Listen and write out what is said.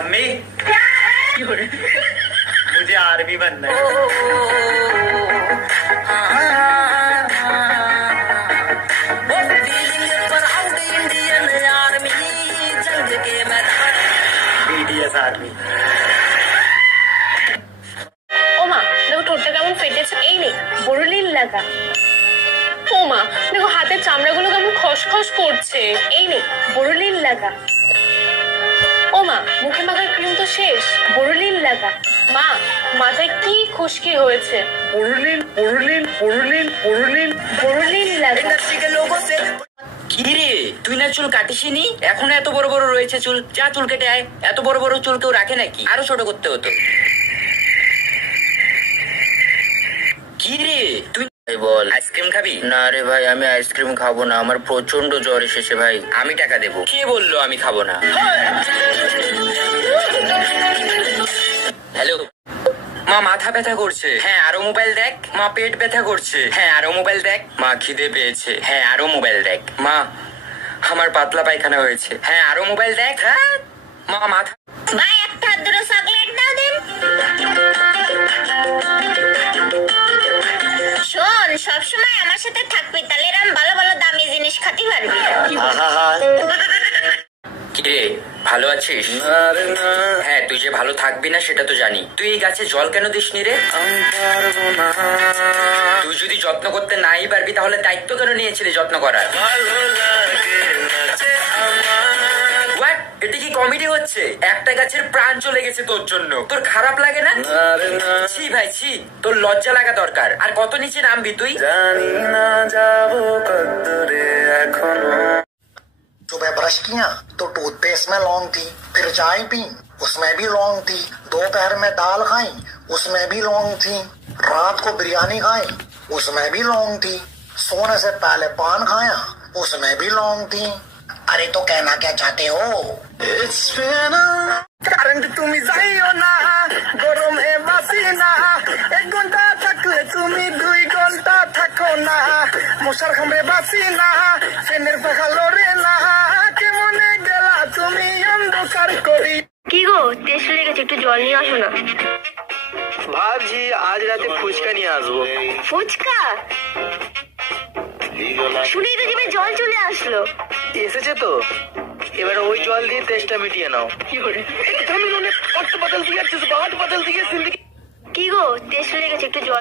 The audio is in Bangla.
मम्मी मुझे आर्मी बनना है। BDS army. ও মা দেখো ঠোঁটটা কেমন ফেটেছে, এই নেই বড়লিল লাগা। ও মা দেখো হাতের চামড়াগুলো কেমন খসখস করছে, এই নেই বড়লিল লাগা। ও মা মুখে মাখার ক্রিম তো শেষ, বড়লিল লাগা। মা মাথায় কি খুশকি হয়েছে, বড়লিল বড়লিল বড়লিল বড়লিল বড়লিল লাগা। কি রে তুই না চুল কাটিসনি, এখনো এত বড় বড় রয়েছে চুল, যা চুল কেটে আয়। এত বড় বড় চুল কেউ রাখে নাকি, আরো ছোট করতে হতো। কি রে তুই বল, আইসক্রিম খাবি? না রে ভাই আমি আইসক্রিম খাবো না, আমার প্রচন্ড জ্বর এসেছে ভাই। আমি টাকা দেবো। কে বললো আমি খাবো না? হ্যালো মা, মাথা ব্যথা করছে। হ্যাঁ আরো মোবাইল দেখ। মা পেট ব্যথা করছে। হ্যাঁ আরো মোবাইল দেখ। মা খিদে পেয়েছে। হ্যাঁ আরো মোবাইল দেখ। মা আমার পাতলা পায়খানা হয়েছে। হ্যাঁ আরো মোবাইল দেখ। হ্যাঁ মা মাথা। ভাই একটা দুটো চকলেট দাও দিন। শোন সবসময় আমার সাথে থাকবি, তাহলে এরকম ভালো ভালো দামি জিনিস খেতে পারবি। কিরে ভালো আছিস? হ্যাঁ তুই যে ভালো থাকবি না সেটা তো জানি। তুই এই গাছে জল কেন দিসনি রে? তুই যদি যত্ন করতে নাই পারবি তাহলে দায়িত্ব কেন নিয়েছিলি যত্ন করার? এটা কি কমেডি হচ্ছে? একটা গাছের প্রাণ চলে গেছে তোর জন্য, তোর খারাপ লাগে না? ছি ভাই ছি, তোর লজ্জা লাগা দরকার। আর কত নিচে নামবি তুই? জানি না যাবো কত রে এখনো। सुबह ब्रश किया तो टूथपेस्ट में लौंग थी, फिर चाय पी उसमें भी लौंग थी, दोपहर में दाल खाई उसमें भी लौंग थी, रात को बिरयानी खाई उसमें भी लौंग थी, सोने से पहले पान खाया उसमें भी लौंग थी। अरे तो कहना क्या चाहते हो? কারেন্ট তুমি যাইও না, গরমে বাসি না, 1 ঘন্টা থাকলে তুমি 2 ঘন্টা থাকো না, মশার কামড়ে বাসি না, ফ্যানের পাখা লড়ে না, কেমনে গেলা তুমি অন্ধকার করি। কি গো টেস্ট লেগেছে, একটু জল নিয়ে আসো না। ভাবছি আজ রাতে ফুচকা নিয়ে আসবো। ফুচকা শুনেই তো জিভে জল চলে আসলো। এসেছে তো, এবার ওই জল দিয়ে তেষ্টা মিটিয়ে নাও। কি গো টেস্ট লেগেছে, একটু জল